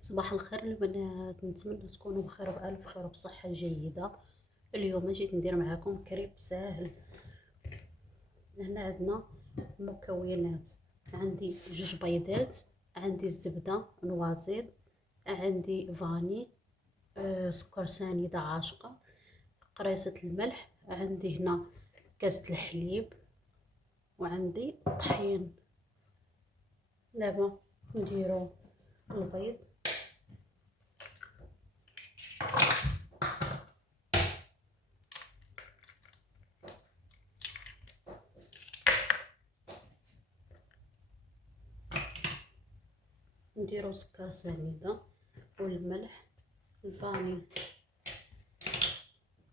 صباح الخير البنات، نتمنى تكونوا بخير بألف خير وبصحة جيدة. اليوم جيت ندير معاكم كريب ساهل. هنا عندنا المكونات: عندي 2 بيضات، عندي الزبدة نوازيد، عندي فاني، سكر سنيدة عاشقة، قريصة الملح، عندي هنا كاسة الحليب، وعندي طحين. دابا نديرو البيض. نديرو سكر سنيدة والملح، الفاني،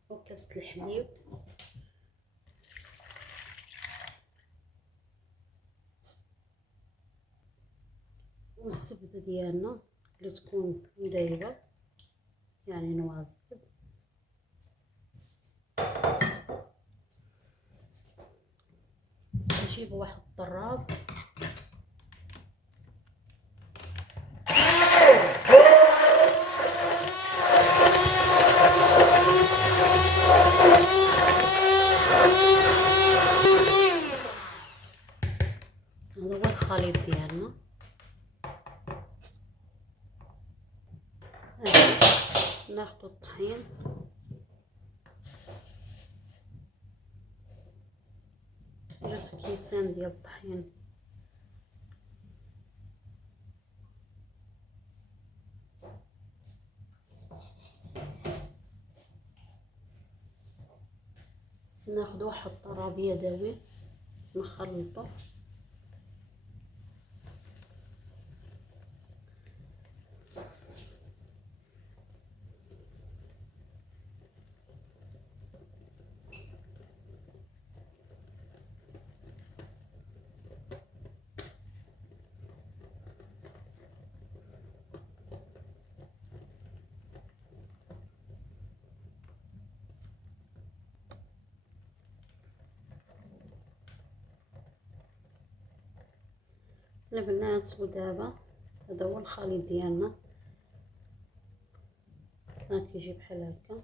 وكاسة الحليب، والزبدة ديالنا اللي تكون دايبة يعني نوازل. نجيب واحد الطراب هذا هو الخليط ديالنا. ناخدو الطحين جوج كيسان ديال الطحين، ناخدو واحد الطراب يدوي نخلطو، البنات. ودابا هذا هو الخليط ديالنا، ها كيجي بحال هكا.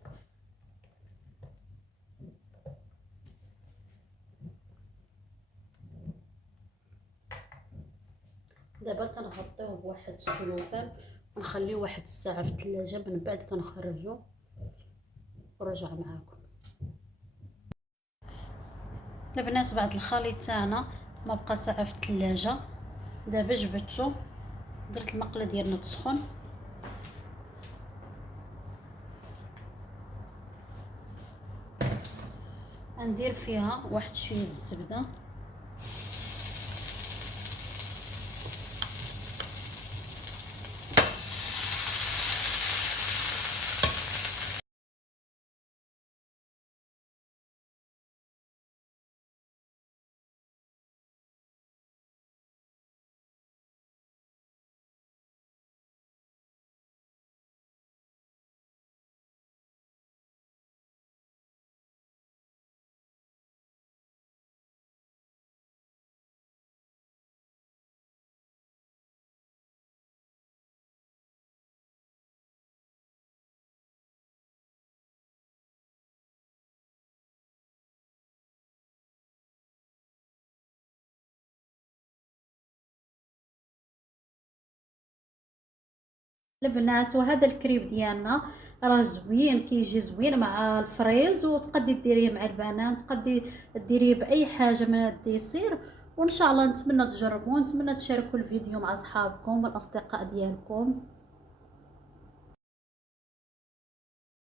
دابا كنغطيوه بواحد السلوفان ونخليه واحد الساعه في الثلاجه، من بعد كنخرجو ورجع معاكم. البنات بعد الخليط تاعنا ما بقى ساعه في الثلاجه، دابا جبدتو، درت المقله ديالنا تسخن، غندير فيها واحد شويه الزبده، البنات. وهذا الكريب ديالنا راه زوين، كيجي زوين مع الفريز، وتقدي ديريه مع البنان، تقدي ديريه باي حاجه من الديسير. وان شاء الله نتمنى تجربوا، ونتمنى تشاركوا الفيديو مع اصحابكم والاصدقاء ديالكم.